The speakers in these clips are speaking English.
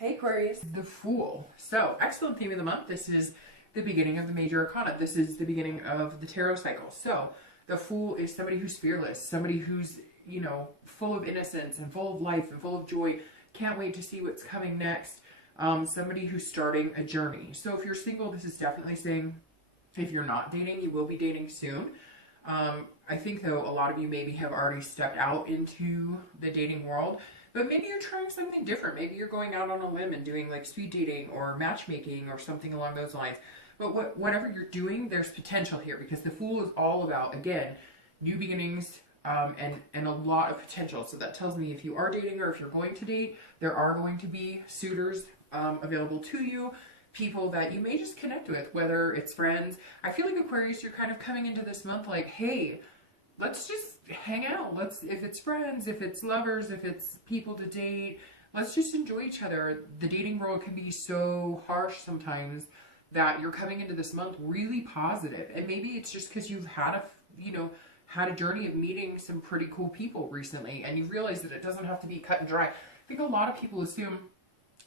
Hey Aquarius, the Fool. So, excellent theme of the month. This is the beginning of the major arcana. This is the beginning of the tarot cycle. So, the Fool is somebody who's fearless, somebody who's, full of innocence and full of life and full of joy. Can't wait to see what's coming next. Somebody who's starting a journey. So, if you're single, this is definitely saying if you're not dating, you will be dating soon. I think, though, a lot of you maybe have already stepped out into the dating world. But maybe you're trying something different. Maybe you're going out on a limb and doing like speed dating or matchmaking or something along those lines. But whatever you're doing, there's potential here because the Fool is all about, again, new beginnings and a lot of potential. So that tells me if you are dating or if you're going to date, there are going to be suitors available to you, people that you may just connect with, whether it's friends. I feel like Aquarius, you're kind of coming into this month like, hey, let's just hang out. If it's friends, if it's lovers, if it's people to date, let's just enjoy each other. The dating world can be so harsh sometimes that you're coming into this month really positive. And maybe it's just because you've had a journey of meeting some pretty cool people recently and you realize that it doesn't have to be cut and dry. I think a lot of people assume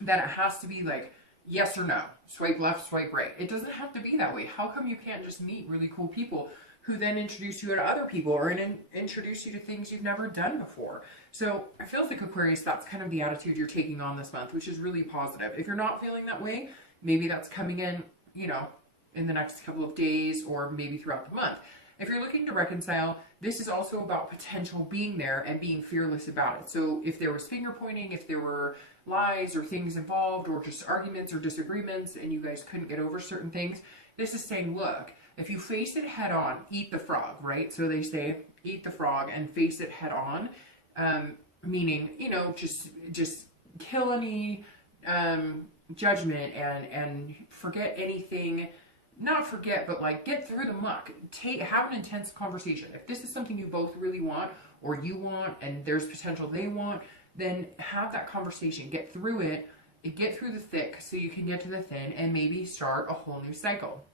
that it has to be like yes or no, swipe left, swipe right. It doesn't have to be that way. How come you can't just meet really cool people who then introduce you to other people or introduce you to things you've never done before? So I feel like Aquarius, that's kind of the attitude you're taking on this month, which is really positive. If you're not feeling that way, maybe that's coming in, in the next couple of days or maybe throughout the month. If you're looking to reconcile, this is also about potential being there and being fearless about it. So if there was finger pointing, if there were lies or things involved or just arguments or disagreements and you guys couldn't get over certain things, this is saying, look, if you face it head on, eat the frog, right? So they say, eat the frog and face it head on, meaning, just kill any judgment and forget anything, not forget, but like get through the muck. Have an intense conversation. If this is something you both really want or you want and there's potential they want, then have that conversation, get through it, get through the thick so you can get to the thin and maybe start a whole new cycle.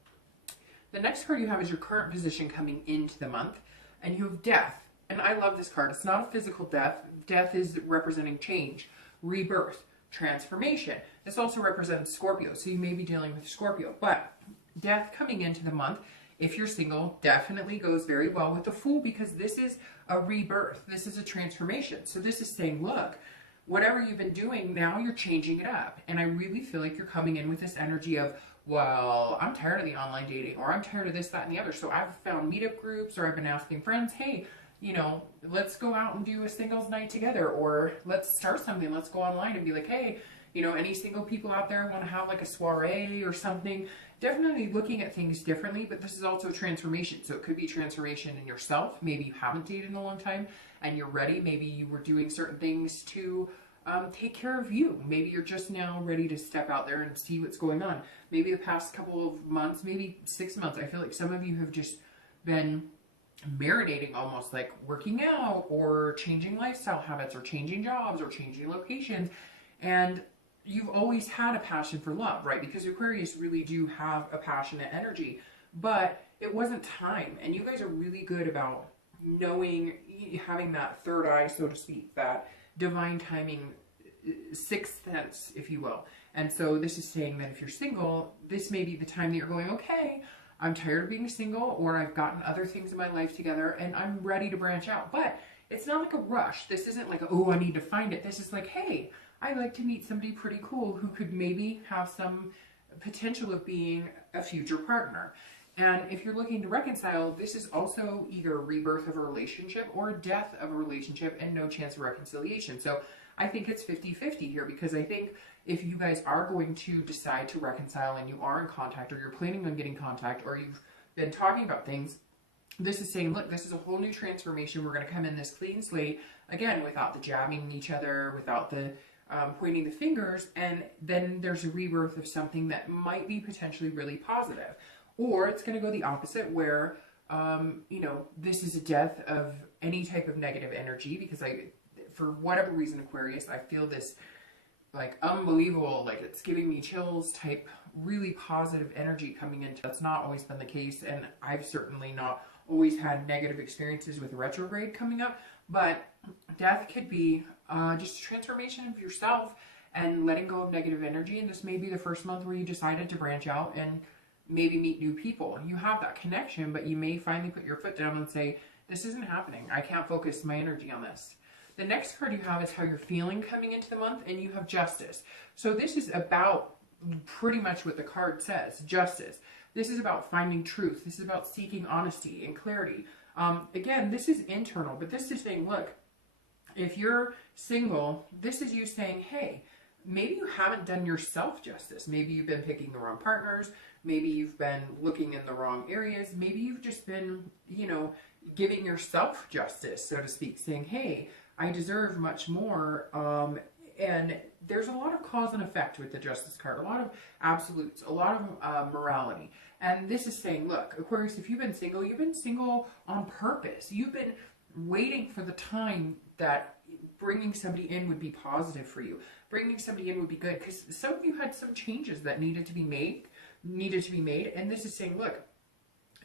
The next card you have is your current position coming into the month, and you have Death. And I love this card. It's not a physical death. Death is representing change, rebirth, transformation. This also represents Scorpio, so you may be dealing with Scorpio. But Death coming into the month, if you're single, definitely goes very well with the Fool because this is a rebirth. This is a transformation. So this is saying, look, whatever you've been doing, now you're changing it up. And I really feel like you're coming in with this energy of, well, I'm tired of the online dating, or I'm tired of this, that, and the other. So I've found meetup groups, or I've been asking friends, hey, let's go out and do a singles night together, or let's start something. Let's go online and be like, hey, any single people out there want to have like a soiree or something? Definitely looking at things differently, but this is also transformation. So it could be transformation in yourself. Maybe you haven't dated in a long time and you're ready. Maybe you were doing certain things to take care of you. Maybe you're just now ready to step out there and see what's going on. Maybe the past couple of months, maybe 6 months, I feel like some of you have just been marinating, almost like working out or changing lifestyle habits or changing jobs or changing locations. And you've always had a passion for love, right? Because Aquarius really do have a passionate energy, but it wasn't time. And you guys are really good about knowing, having that third eye, so to speak, that divine timing, sixth sense, if you will. And so this is saying that if you're single, this may be the time that you're going, okay, I'm tired of being single, or I've gotten other things in my life together and I'm ready to branch out. But it's not like a rush. This isn't like, oh, I need to find it. This is like, hey, I'd like to meet somebody pretty cool who could maybe have some potential of being a future partner. And if you're looking to reconcile, this is also either a rebirth of a relationship or a death of a relationship and no chance of reconciliation. So I think it's 50-50 here, because I think if you guys are going to decide to reconcile and you are in contact, or you're planning on getting contact, or you've been talking about things, this is saying, look, this is a whole new transformation. We're going to come in this clean slate, again, without the jabbing each other, without the pointing the fingers, and then there's a rebirth of something that might be potentially really positive. Or it's going to go the opposite where, this is a death of any type of negative energy, because for whatever reason, Aquarius, I feel this like unbelievable, like it's giving me chills type, really positive energy coming into. That's not always been the case. And I've certainly not always had negative experiences with retrograde coming up, but death could be just a transformation of yourself and letting go of negative energy. And this may be the first month where you decided to branch out and maybe meet new people. You have that connection, but you may finally put your foot down and say, this isn't happening. I can't focus my energy on this. The next card you have is how you're feeling coming into the month, and you have justice. So this is about pretty much what the card says, justice. This is about finding truth. This is about seeking honesty and clarity. Again, this is internal, but this is saying, look, if you're single, this is you saying, hey, maybe you haven't done yourself justice. Maybe you've been picking the wrong partners. Maybe you've been looking in the wrong areas. Maybe you've just been, giving yourself justice, so to speak, saying, hey, I deserve much more. And there's a lot of cause and effect with the justice card, a lot of absolutes, a lot of morality. And this is saying, look, Aquarius, if you've been single on purpose. You've been waiting for the time that bringing somebody in would be positive for you. Bringing somebody in would be good, because some of you had some changes that needed to be made. And this is saying, look,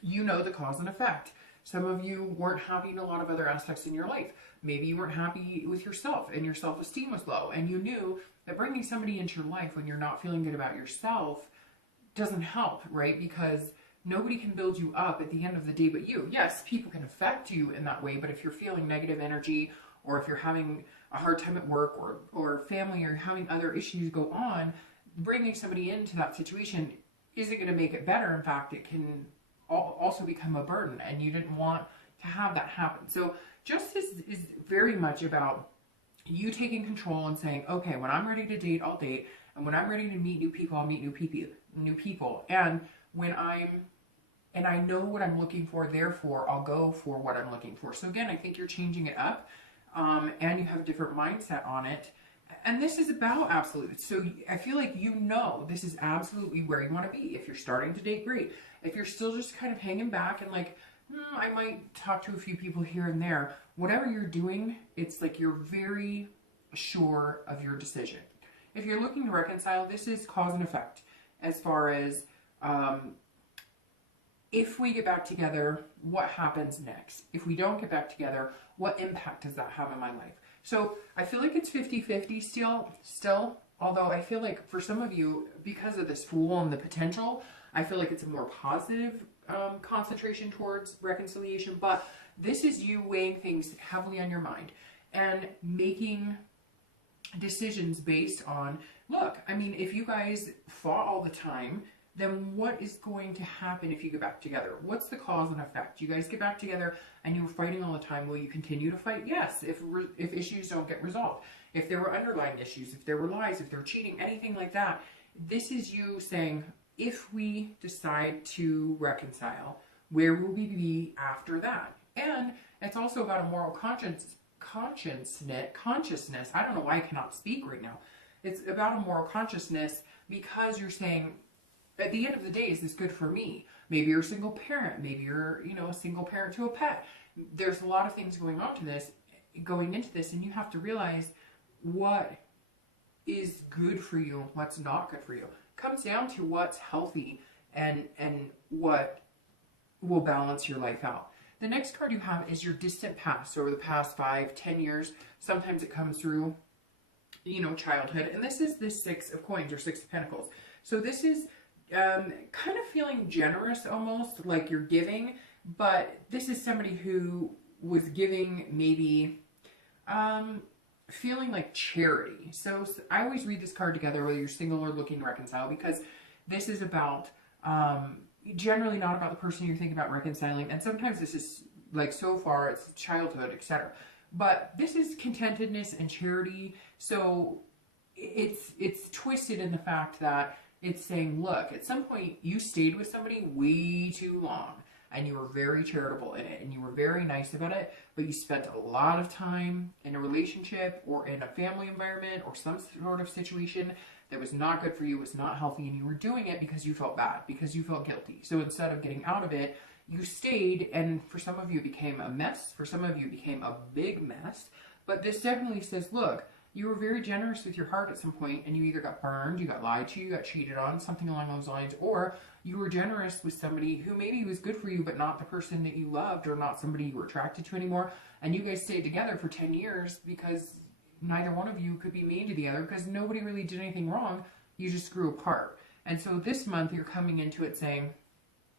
you know the cause and effect. Some of you weren't happy in a lot of other aspects in your life. Maybe you weren't happy with yourself and your self-esteem was low. And you knew that bringing somebody into your life when you're not feeling good about yourself doesn't help, right? Because nobody can build you up at the end of the day but you. Yes, people can affect you in that way, but if you're feeling negative energy, or if you're having a hard time at work or family, or having other issues go on, bringing somebody into that situation isn't going to make it better. In fact, it can also become a burden, and you didn't want to have that happen. So justice is very much about you taking control and saying, okay, when I'm ready to date, I'll date. And when I'm ready to meet new people, I'll meet new people. And and I know what I'm looking for, therefore I'll go for what I'm looking for. So again, I think you're changing it up, and you have a different mindset on it. And this is about absolutes. So I feel like this is absolutely where you want to be. If you're starting to date, great. If you're still just kind of hanging back and like, I might talk to a few people here and there, whatever you're doing, it's like you're very sure of your decision. If you're looking to reconcile, this is cause and effect. As far as if we get back together, what happens next? If we don't get back together, what impact does that have in my life? So I feel like it's 50-50 still, although I feel like for some of you, because of this Fool and the potential, I feel like it's a more positive concentration towards reconciliation. But this is you weighing things heavily on your mind and making decisions based on, look, I mean, if you guys fought all the time, then what is going to happen if you get back together? What's the cause and effect? You guys get back together and you were fighting all the time. Will you continue to fight? Yes, if issues don't get resolved. If there were underlying issues, if there were lies, if there were cheating, anything like that. This is you saying, if we decide to reconcile, where will we be after that? And it's also about a moral consciousness. I don't know why I cannot speak right now. It's about a moral consciousness, because you're saying, at the end of the day, is this good for me? Maybe you're a single parent. Maybe you're, a single parent to a pet. There's a lot of things going into this, and you have to realize what is good for you, what's not good for you. It comes down to what's healthy and what will balance your life out. The next card you have is your distant past. So over the past 5-10 years, sometimes it comes through, childhood. And this is the 6 of coins, or 6 of pentacles. So this is kind of feeling generous, almost like you're giving, but this is somebody who was giving maybe feeling like charity. So I always read this card together, whether you're single or looking to reconcile, because this is about generally not about the person you're thinking about reconciling, and sometimes this is like, so far it's childhood, etc. But this is contentedness and charity. So it's twisted in the fact that it's saying, look, at some point you stayed with somebody way too long and you were very charitable in it and you were very nice about it, but you spent a lot of time in a relationship or in a family environment or some sort of situation that was not good for you, was not healthy, and you were doing it because you felt bad, because you felt guilty. So instead of getting out of it, you stayed, and for some of you it became a mess. For some of you it became a big mess. But this definitely says, look, you were very generous with your heart at some point, and you either got burned, you got lied to, you got cheated on, something along those lines, or you were generous with somebody who maybe was good for you, but not the person that you loved, or not somebody you were attracted to anymore, and you guys stayed together for 10 years because neither one of you could be mean to the other because nobody really did anything wrong. You just grew apart. And so this month you're coming into it saying,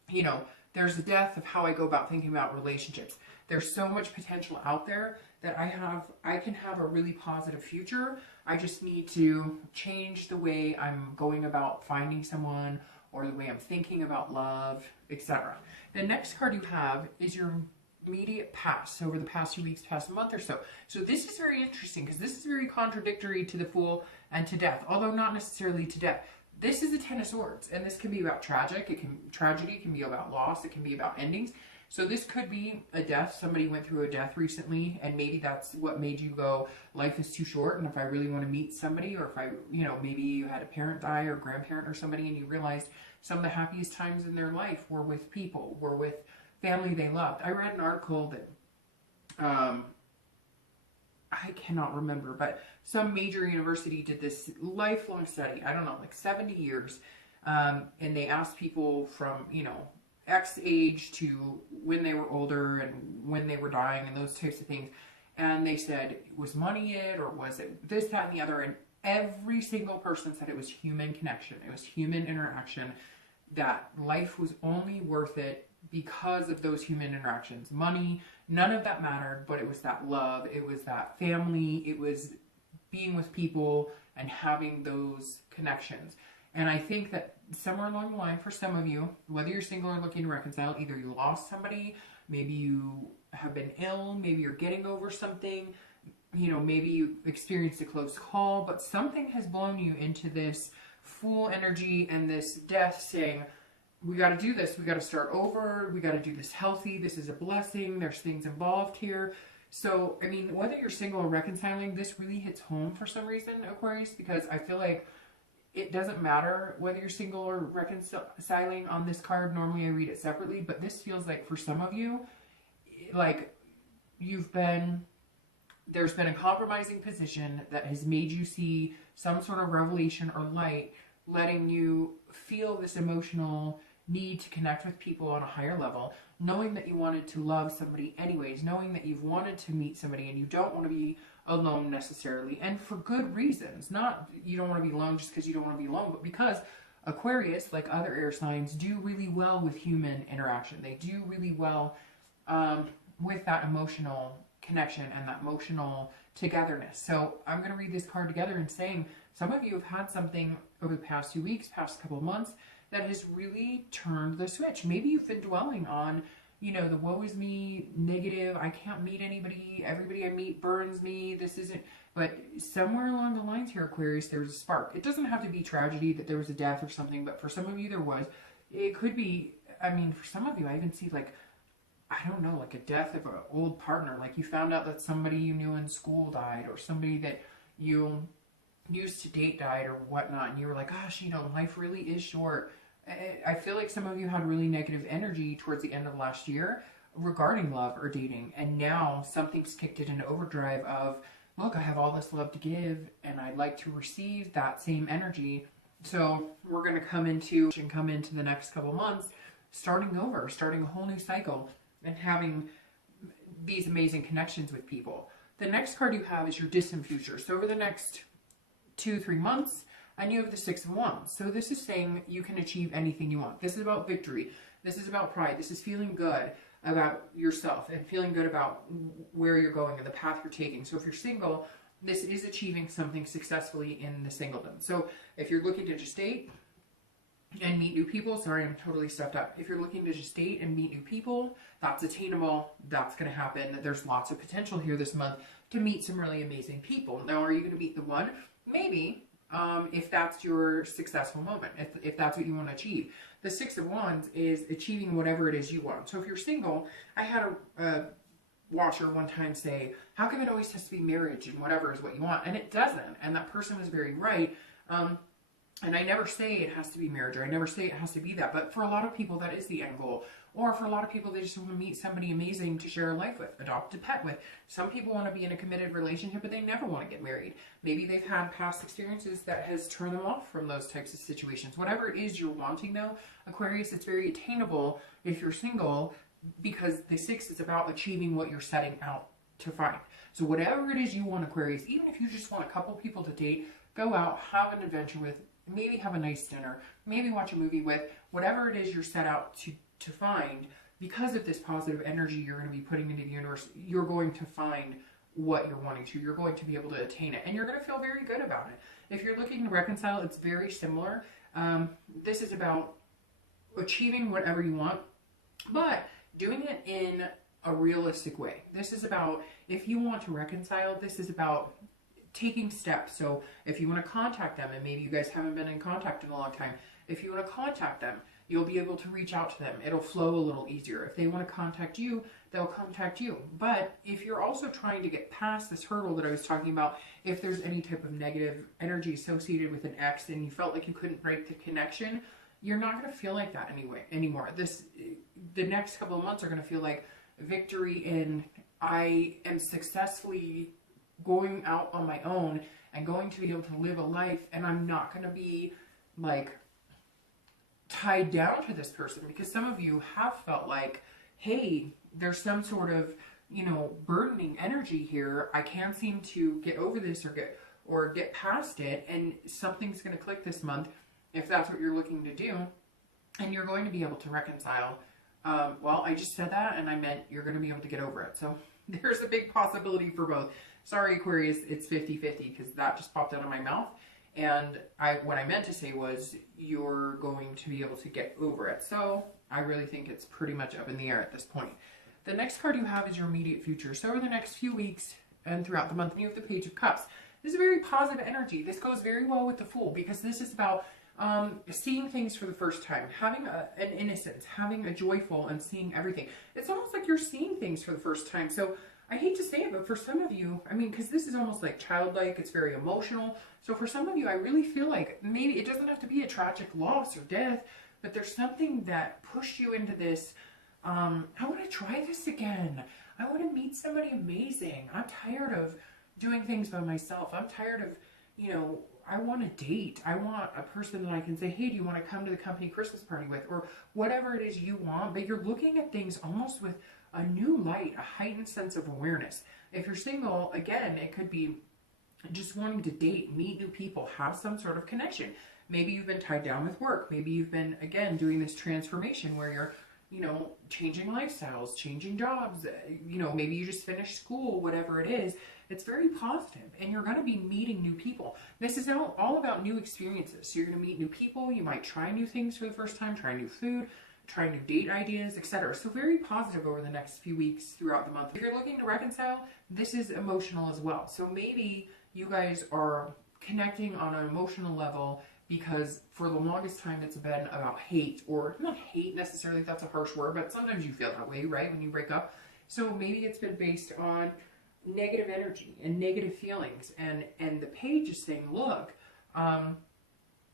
you know, there's a death of how I go about thinking about relationships. There's so much potential out there that I can have a really positive future. I just need to change the way I'm going about finding someone or the way I'm thinking about love, etc. The next card you have is your immediate past, over the past few weeks, past month or so. So this is very interesting because this is very contradictory to the Fool and to death, although not necessarily to death. This is a Ten of Swords, and this can be about tragedy, it can be about loss, it can be about endings. So this could be a death. Somebody went through a death recently, and maybe that's what made you go, life is too short, and if I really want to meet somebody, or if I, you know, maybe you had a parent die or grandparent or somebody, and you realized some of the happiest times in their life were with people, were with family they loved. I read an article that, I cannot remember, but some major university did this lifelong study, I don't know, like 70 years, and they asked people from, you know, X age to when they were older and when they were dying and those types of things. And they said, was money it, or was it this, that, and the other? And every single person said it was human connection. It was human interaction, that life was only worth it because of those human interactions. Money, none of that mattered, but it was that love. It was that family. It was being with people and having those connections. And I think that somewhere along the line for some of you, whether you're single or looking to reconcile, either you lost somebody, maybe you have been ill, maybe you're getting over something, you know, maybe you experienced a close call, but something has blown you into this Fool energy and this death saying, we got to do this, we got to start over, we got to do this healthy, this is a blessing, there's things involved here. So, I mean, whether you're single or reconciling, this really hits home for some reason, Aquarius, because I feel like it doesn't matter whether you're single or reconciling on this card. Normally I read it separately, but this feels like for some of you, like there's been a compromising position that has made you see some sort of revelation or light, letting you feel this emotional need to connect with people on a higher level, knowing that you wanted to love somebody anyways, knowing that you've wanted to meet somebody and you don't want to be alone necessarily, and for good reasons. Not you don't want to be alone just because you don't want to be alone, but because Aquarius, like other air signs, do really well with human interaction. They do really well with that emotional connection and that emotional togetherness. So I'm going to read this card together and saying some of you have had something over the past few weeks, past couple of months, that has really turned the switch. Maybe you've been dwelling on, you know, the woe is me, negative, I can't meet anybody, everybody I meet burns me, this isn't, but somewhere along the lines here, Aquarius, there's a spark. It doesn't have to be tragedy that there was a death or something, but for some of you there was. It could be, I mean, for some of you, I even see like, I don't know, like a death of an old partner, like you found out that somebody you knew in school died, or somebody that you used to date died or whatnot, and you were like, gosh, you know, life really is short. I feel like some of you had really negative energy towards the end of last year regarding love or dating, and now something's kicked it into overdrive of, look, I have all this love to give and I'd like to receive that same energy. So we're going to come into the next couple months starting over, starting a whole new cycle and having these amazing connections with people. The next card you have is your distant future. So over the next 2-3 months, and you have the Six of Wands. So this is saying you can achieve anything you want. This is about victory. This is about pride. This is feeling good about yourself and feeling good about where you're going and the path you're taking. So if you're single, this is achieving something successfully in the singledom. So if you're looking to just date and meet new people, sorry, I'm totally stuffed up. If you're looking to just date and meet new people, that's attainable. That's going to happen. There's lots of potential here this month to meet some really amazing people. Now, are you going to meet the one? Maybe. If that's your successful moment, if that's what you want to achieve. The Six of Wands is achieving whatever it is you want. So if you're single, I had a watcher one time say, how come it always has to be marriage and whatever is what you want? And it doesn't. And that person was very right. And I never say it has to be marriage, or I never say it has to be that. But for a lot of people, that is the end goal. Or for a lot of people, they just want to meet somebody amazing to share a life with, adopt a pet with. Some people want to be in a committed relationship, but they never want to get married. Maybe they've had past experiences that has turned them off from those types of situations. Whatever it is you're wanting, though, Aquarius, it's very attainable if you're single, because the Six is about achieving what you're setting out to find. So whatever it is you want, Aquarius, even if you just want a couple people to date, go out, have an adventure with, maybe have a nice dinner, maybe watch a movie with, whatever it is you're set out to find, because of this positive energy you're going to be putting into the universe, you're going to find what you're wanting to. You're going to be able to attain it, and you're going to feel very good about it. If you're looking to reconcile, it's very similar. This is about achieving whatever you want, but doing it in a realistic way. This is about, if you want to reconcile, this is about taking steps. So if you want to contact them, and maybe you guys haven't been in contact in a long time, if you want to contact them, you'll be able to reach out to them. It'll flow a little easier. If they want to contact you, they'll contact you. But if you're also trying to get past this hurdle that I was talking about, if there's any type of negative energy associated with an ex and you felt like you couldn't break the connection, you're not going to feel like that anymore. The next couple of months are going to feel like victory, and I am successfully going out on my own and going to be able to live a life, and I'm not going to be like tied down to this person, because some of you have felt like, hey, there's some sort of, burdening energy here. I can't seem to get over this or get past it, and something's going to click this month if that's what you're looking to do, and you're going to be able to reconcile. Well, I just said that, and I meant you're going to be able to get over it. So there's a big possibility for both. Sorry, Aquarius, it's 50-50, because that just popped out of my mouth. And what I meant to say was you're going to be able to get over it. So I really think it's pretty much up in the air at this point. The next card you have is your immediate future. So over the next few weeks and throughout the month, you have the Page of Cups. This is a very positive energy. This goes very well with the Fool, because this is about seeing things for the first time, having an innocence, having a joyful, and seeing everything. It's almost like you're seeing things for the first time. So I hate to say it, but for some of you, because this is almost like childlike, it's very emotional. So for some of you, I really feel like maybe it doesn't have to be a tragic loss or death, but there's something that pushed you into this. I want to try this again. I want to meet somebody amazing. I'm tired of doing things by myself. I'm tired of, I want to date. I want a person that I can say, hey, do you want to come to the company Christmas party with? Or whatever it is you want, but you're looking at things almost with a new light, a heightened sense of awareness. If you're single, again, it could be just wanting to date, meet new people, have some sort of connection. Maybe you've been tied down with work. Maybe you've been, again, doing this transformation where you're, changing lifestyles, changing jobs, maybe you just finished school, whatever it is. It's very positive, and you're going to be meeting new people. This is all about new experiences. So you're going to meet new people. You might try new things for the first time, try new food, try new date ideas, etc. So very positive over the next few weeks throughout the month. If you're looking to reconcile, this is emotional as well. So maybe you guys are connecting on an emotional level because for the longest time it's been about hate, or not hate necessarily, that's a harsh word, but sometimes you feel that way, right, when you break up. So maybe it's been based on negative energy and negative feelings, and the page is saying, look,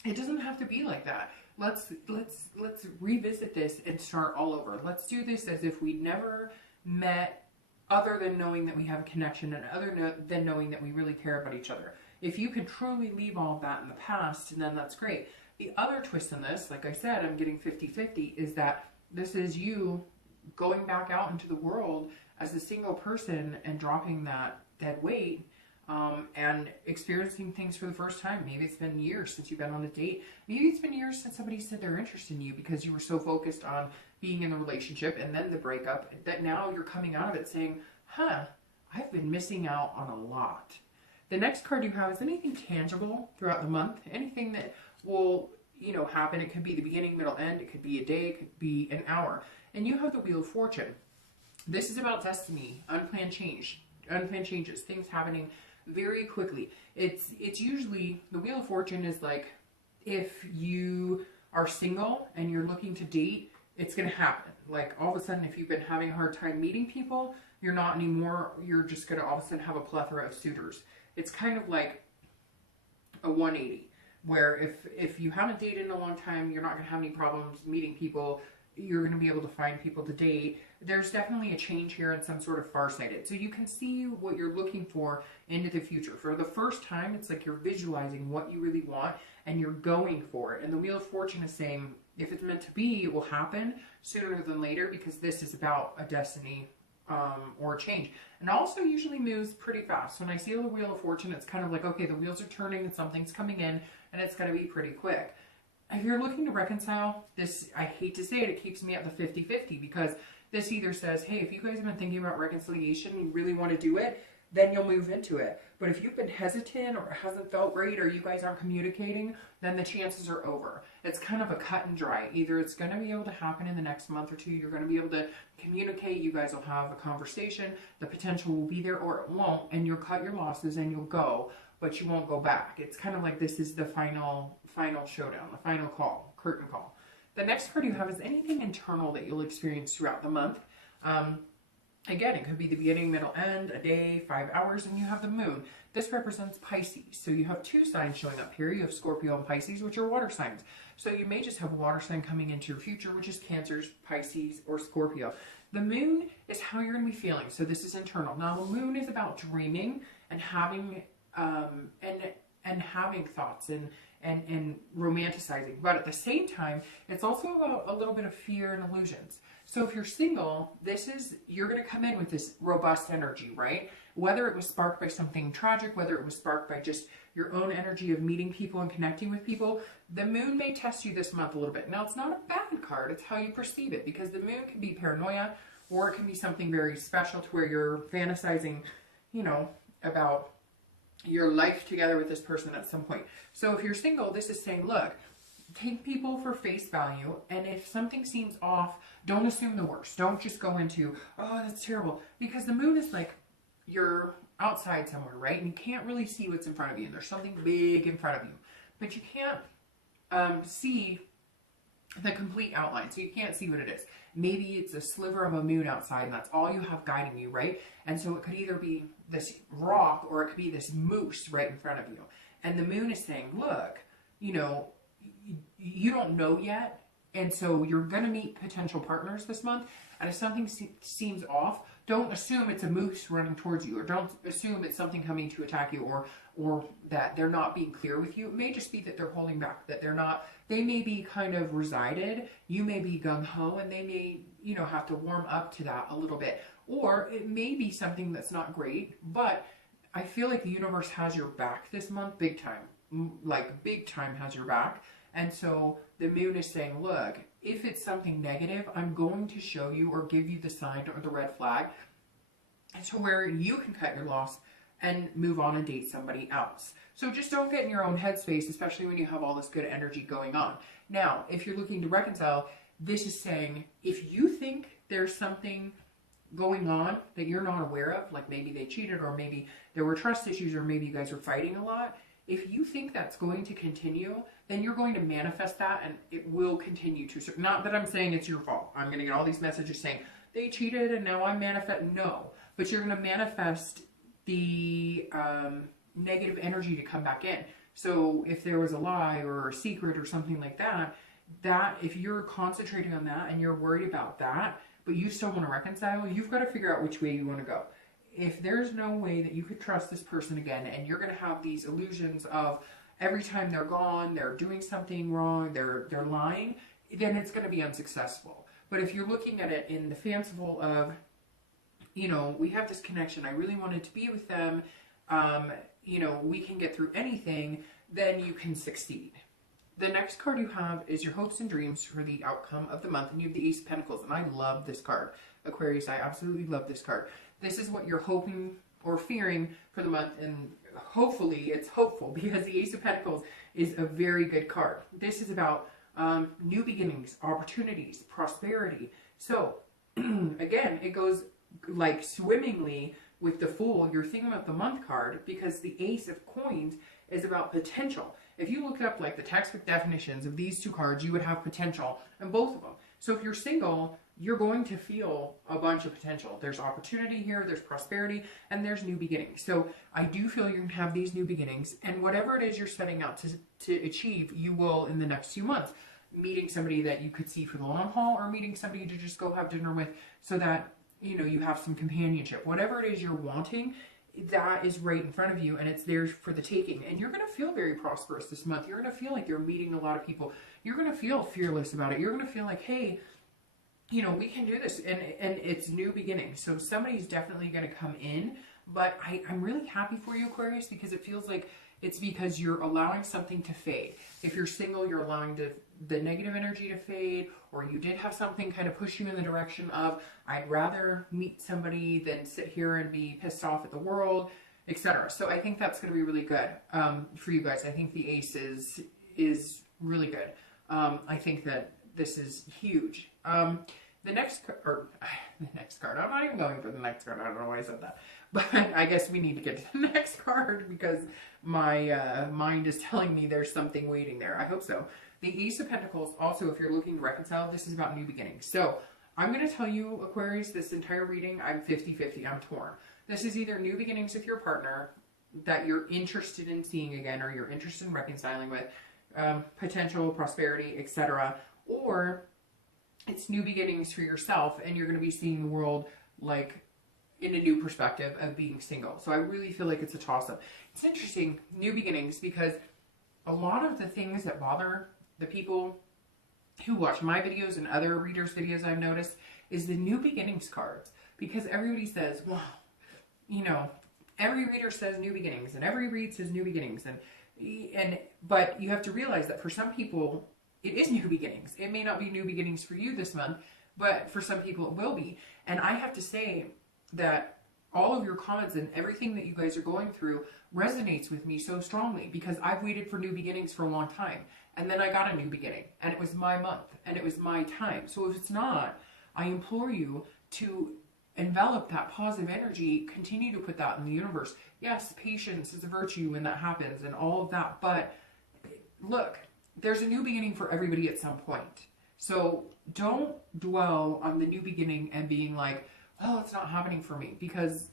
it doesn't have to be like that. Let's revisit this and start all over. Let's do this as if we'd never met, other than knowing that we have a connection, and other than knowing that we really care about each other. If you can truly leave all of that in the past, then that's great. The other twist in this, like I said, I'm getting 50-50, is that this is you going back out into the world as a single person and dropping that dead weight, and experiencing things for the first time. Maybe it's been years since you've been on a date. Maybe it's been years since somebody said they're interested in you because you were so focused on being in the relationship and then the breakup, that now you're coming out of it saying, I've been missing out on a lot. The next card you have is anything tangible throughout the month, anything that will, happen. It could be the beginning, middle, end. It could be a day. It could be an hour. And you have the Wheel of Fortune. This is about destiny, unplanned changes, things happening very quickly. It's usually, the Wheel of Fortune is like, if you are single and you're looking to date, it's going to happen. Like all of a sudden, if you've been having a hard time meeting people, you're not anymore. You're just going to all of a sudden have a plethora of suitors. It's kind of like a 180, where if you haven't dated in a long time, you're not going to have any problems meeting people. You're going to be able to find people to date. There's definitely a change here and some sort of farsighted. So you can see what you're looking for into the future. For the first time, it's like you're visualizing what you really want and you're going for it. And the Wheel of Fortune is saying, if it's meant to be, it will happen sooner than later, because this is about a destiny or change. And also usually moves pretty fast. When I see the Wheel of Fortune, it's kind of like, okay, the wheels are turning and something's coming in and it's going to be pretty quick. If you're looking to reconcile, this, I hate to say it, it keeps me at the 50-50, because this either says, hey, if you guys have been thinking about reconciliation, you really want to do it, then you'll move into it. But if you've been hesitant or it hasn't felt right or you guys aren't communicating, then the chances are over. It's kind of a cut and dry. Either it's going to be able to happen in the next month or two, you're going to be able to communicate, you guys will have a conversation, the potential will be there, or it won't, and you'll cut your losses and you'll go, but you won't go back. It's kind of like this is the final showdown, the final call, curtain call. The next card you have is anything internal that you'll experience throughout the month. Again, it could be the beginning, middle, end, a day, 5 hours, and you have the moon. This represents Pisces. So you have two signs showing up here. You have Scorpio and Pisces, which are water signs. So you may just have a water sign coming into your future, which is Cancers, Pisces, or Scorpio. The moon is how you're going to be feeling. So this is internal. Now, the moon is about dreaming and having having thoughts and romanticizing. But at the same time, it's also about a little bit of fear and illusions. So if you're single, you're going to come in with this robust energy, right? Whether it was sparked by something tragic, whether it was sparked by just your own energy of meeting people and connecting with people, the moon may test you this month a little bit. Now, it's not a bad card. It's how you perceive it, because the moon can be paranoia, or it can be something very special to where you're fantasizing, about your life together with this person at some point. So if you're single, this is saying, look, take people for face value, and if something seems off, don't assume the worst. Don't just go into, oh, that's terrible, because the moon is like you're outside somewhere, right? And you can't really see what's in front of you. There's something big in front of you, but you can't see the complete outline, so you can't see what it is. Maybe it's a sliver of a moon outside, and that's all you have guiding you, right? And so it could either be this rock or it could be this moose right in front of you. And the moon is saying, look, you don't know yet, and so you're going to meet potential partners this month, and if something seems off, don't assume it's a moose running towards you, or don't assume it's something coming to attack you, or that they're not being clear with you. It may just be that they're holding back, that they may be kind of resided, you may be gung-ho, and they may, have to warm up to that a little bit. Or it may be something that's not great, but I feel like the universe has your back this month, big time. Like big time has your back. And so the moon is saying, look, if it's something negative, I'm going to show you or give you the sign or the red flag to where you can cut your loss and move on and date somebody else. So just don't get in your own headspace, especially when you have all this good energy going on. Now, if you're looking to reconcile, this is saying, if you think there's something going on that you're not aware of, like maybe they cheated, or maybe there were trust issues, or maybe you guys were fighting a lot, if you think that's going to continue, then you're going to manifest that, and it will continue to. Not that I'm saying it's your fault. I'm going to get all these messages saying, they cheated and now I'm manifesting. No, but you're going to manifest the negative energy to come back in. So if there was a lie or a secret or something like that, if you're concentrating on that and you're worried about that, but you still want to reconcile, you've got to figure out which way you want to go. If there's no way that you could trust this person again, and you're going to have these illusions of every time they're gone, they're doing something wrong, they're lying, then it's going to be unsuccessful. But if you're looking at it in the fanciful of, we have this connection, I really wanted to be with them, we can get through anything, then you can succeed. The next card you have is your hopes and dreams for the outcome of the month, and you have the Ace of Pentacles, and I love this card. Aquarius, I absolutely love this card. This is what you're hoping or fearing for the month, and hopefully it's hopeful, because the Ace of Pentacles is a very good card. This is about new beginnings, opportunities, prosperity. So again, it goes like swimmingly with the Fool. You're thinking about the month card, because the Ace of Coins is about potential. If you look up like the textbook definitions of these two cards, you would have potential in both of them. So if you're single, you're going to feel a bunch of potential. There's opportunity here, there's prosperity, and there's new beginnings. So I do feel you're going to have these new beginnings, and whatever it is you're setting out to achieve, you will in the next few months. Meeting somebody that you could see for the long haul, or meeting somebody to just go have dinner with, so that, you have some companionship. Whatever it is you're wanting, that is right in front of you, and it's there for the taking. And you're going to feel very prosperous this month. You're going to feel like you're meeting a lot of people. You're going to feel fearless about it. You're going to feel like, hey, you know, we can do this, and it's new beginnings. So somebody's definitely going to come in, but I'm really happy for you, Aquarius, because it feels like it's because you're allowing something to fade. If you're single, you're allowing the negative energy to fade, or you did have something kind of push you in the direction of, I'd rather meet somebody than sit here and be pissed off at the world, etc. So I think that's going to be really good for you guys. I think the Ace is really good. I think that this is huge. The next card, I'm not even going for the next card. I don't know why I said that. But I guess we need to get to the next card because my mind is telling me there's something waiting there. I hope so. The Ace of Pentacles, also, if you're looking to reconcile, this is about new beginnings. So I'm going to tell you, Aquarius, this entire reading, I'm 50-50. I'm torn. This is either new beginnings with your partner that you're interested in seeing again, or you're interested in reconciling with, potential prosperity, etc., or it's new beginnings for yourself, and you're going to be seeing the world like in a new perspective of being single. So I really feel like it's a toss-up. It's interesting, new beginnings, because a lot of the things that bother the people who watch my videos and other readers' videos, I've noticed, is the new beginnings cards. Because everybody says, well, you know, every reader says new beginnings, and every read says new beginnings, but you have to realize that for some people, it is new beginnings. It may not be new beginnings for you this month, but for some people it will be. And I have to say that all of your comments and everything that you guys are going through resonates with me so strongly, because I've waited for new beginnings for a long time. And then I got a new beginning, and it was my month, and it was my time. So if it's not, I implore you to envelop that positive energy, continue to put that in the universe. Yes, patience is a virtue when that happens and all of that, but look, there's a new beginning for everybody at some point. So don't dwell on the new beginning and being like, oh, it's not happening for me. Because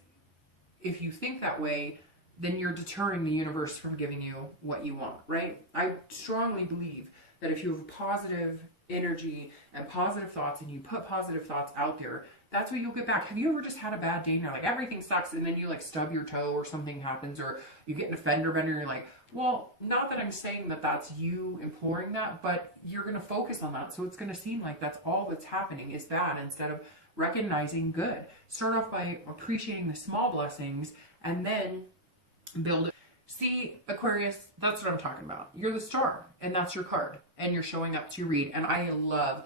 if you think that way, then you're deterring the universe from giving you what you want, right? I strongly believe that if you have positive energy and positive thoughts, and you put positive thoughts out there, that's what you'll get back. Have you ever just had a bad day and you're like, everything sucks, and then you like stub your toe or something happens, or you get in a fender bender and you're like, well, not that I'm saying that that's you imploring that, but you're going to focus on that. So it's going to seem like that's all that's happening is bad, instead of recognizing good. Start off by appreciating the small blessings and then build it. See, Aquarius, that's what I'm talking about. You're the star, and that's your card, and you're showing up to read. And I love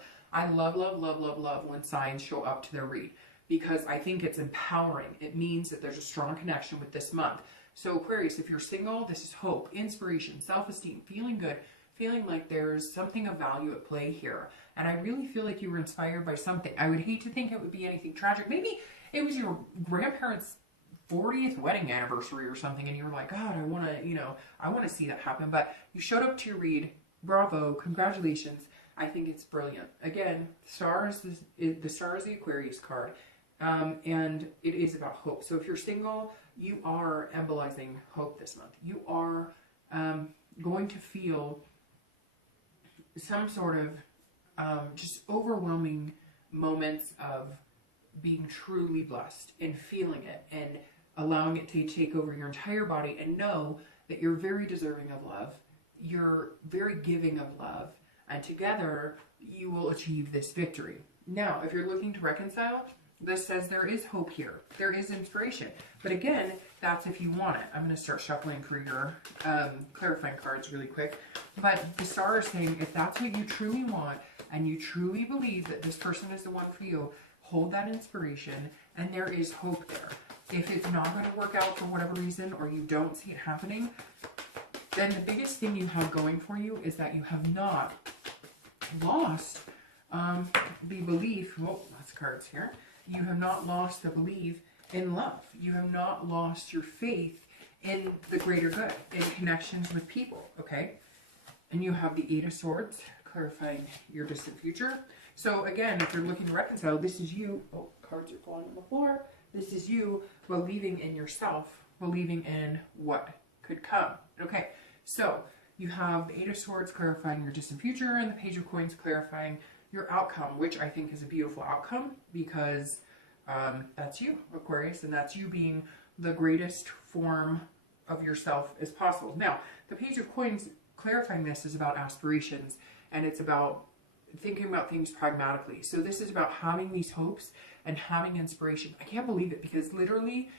when signs show up to their read, because I think it's empowering. It means that there's a strong connection with this month. So Aquarius, if you're single, this is hope, inspiration, self-esteem, feeling good, feeling like there's something of value at play here. And I really feel like you were inspired by something. I would hate to think it would be anything tragic. Maybe it was your grandparents' 40th wedding anniversary or something, and you were like, God, I want to see that happen. But you showed up to read. Bravo, congratulations. I think it's brilliant. Again, the star is the Aquarius card, and it is about hope. So if you're single, you are embolizing hope this month. You are going to feel some sort of just overwhelming moments of being truly blessed and feeling it and allowing it to take over your entire body, and know that you're very deserving of love. You're very giving of love. And together, you will achieve this victory. Now, if you're looking to reconcile, this says there is hope here. There is inspiration. But again, that's if you want it. I'm going to start shuffling through your clarifying cards really quick. But the star is saying, if that's what you truly want, and you truly believe that this person is the one for you, hold that inspiration, and there is hope there. If it's not going to work out for whatever reason, or you don't see it happening, then the biggest thing you have going for you is that you have not lost the belief. Oh, lots of cards here. You have not lost the belief in love. You have not lost your faith in the greater good, in connections with people, okay? And you have the Eight of Swords, clarifying your distant future. So again, if you're looking to reconcile, this is you. Oh, cards are falling on the floor. This is you believing in yourself, believing in what could come. Okay, so you have the Eight of Swords clarifying your distant future, and the Page of Coins clarifying your outcome, which I think is a beautiful outcome, because that's you, Aquarius, and that's you being the greatest form of yourself as possible. Now, the Page of Coins clarifying this is about aspirations, and it's about thinking about things pragmatically. So this is about having these hopes and having inspiration. I can't believe it, because literally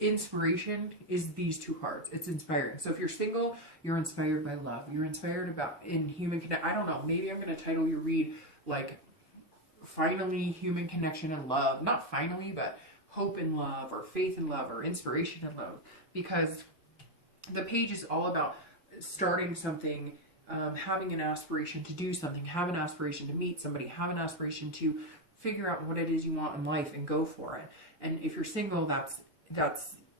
inspiration is these two cards. It's inspiring. So if you're single, you're inspired by love. You're inspired about in human connect. I don't know. Maybe I'm going to title your read like finally human connection and love. Not finally, but hope and love, or faith and love, or inspiration and love. Because the page is all about starting something, having an aspiration to do something, have an aspiration to meet somebody, have an aspiration to figure out what it is you want in life and go for it. And if you're single, that's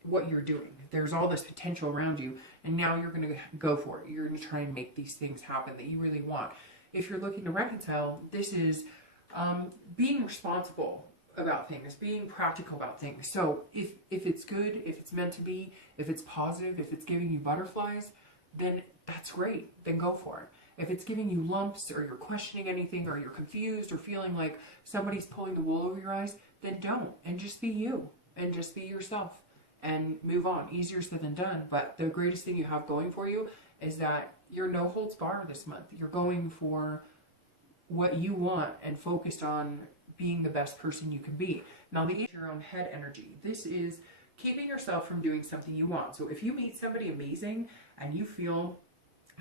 what you're doing. There's all this potential around you, and now you're going to go for it. You're going to try and make these things happen that you really want. If you're looking to reconcile, this is being responsible about things, being practical about things. So if it's good, if it's meant to be, if it's positive, if it's giving you butterflies, then that's great. Then go for it. If it's giving you lumps, or you're questioning anything, or you're confused, or feeling like somebody's pulling the wool over your eyes, then don't. And just be you. And just be yourself. And move on. Easier said than done. But the greatest thing you have going for you is that you're no holds barred this month. You're going for what you want and focused on being the best person you can be. Now, the your own head energy. This is keeping yourself from doing something you want. So if you meet somebody amazing and you feel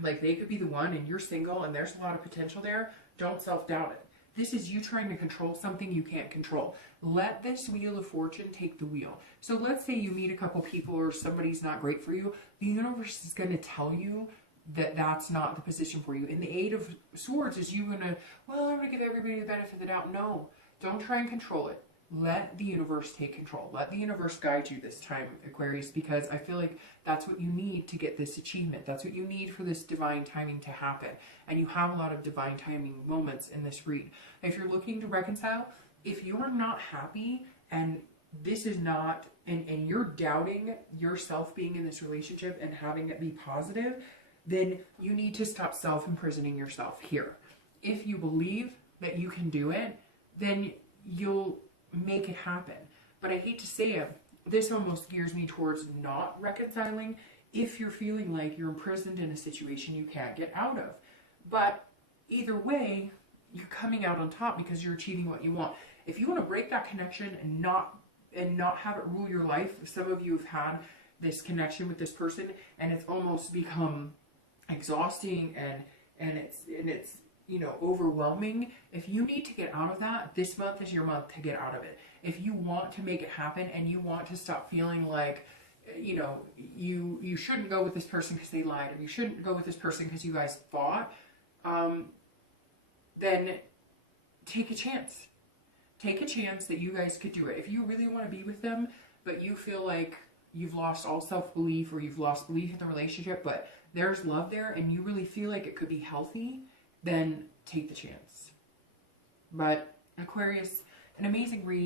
like they could be the one, and you're single and there's a lot of potential there, don't self-doubt it. This is you trying to control something you can't control. Let this wheel of fortune take the wheel. So let's say you meet a couple people, or somebody's not great for you. The universe is going to tell you that that's not the position for you. And the Eight of Swords is you going to, well, I'm going to give everybody the benefit of the doubt. No, don't try and control it. Let the universe take control. Let the universe guide you this time, Aquarius, because I feel like that's what you need to get this achievement. That's what you need for this divine timing to happen. And you have a lot of divine timing moments in this read. If you're looking to reconcile, if you're not happy and this is not, and you're doubting yourself being in this relationship and having it be positive, then you need to stop self-imprisoning yourself here. If you believe that you can do it, then you'll make it happen. But I hate to say it, this almost gears me towards not reconciling if you're feeling like you're imprisoned in a situation you can't get out of. But either way, you're coming out on top because you're achieving what you want. If you want to break that connection and not have it rule your life, some of you have had this connection with this person and it's almost become exhausting and it's you know, overwhelming. If you need to get out of that, this month is your month to get out of it. If you want to make it happen and you want to stop feeling like, you know, you shouldn't go with this person because they lied, or you shouldn't go with this person because you guys fought, then take a chance. Take a chance that you guys could do it. If you really want to be with them, but you feel like you've lost all self-belief, or you've lost belief in the relationship, but there's love there and you really feel like it could be healthy, then take the chance. But Aquarius, an amazing read.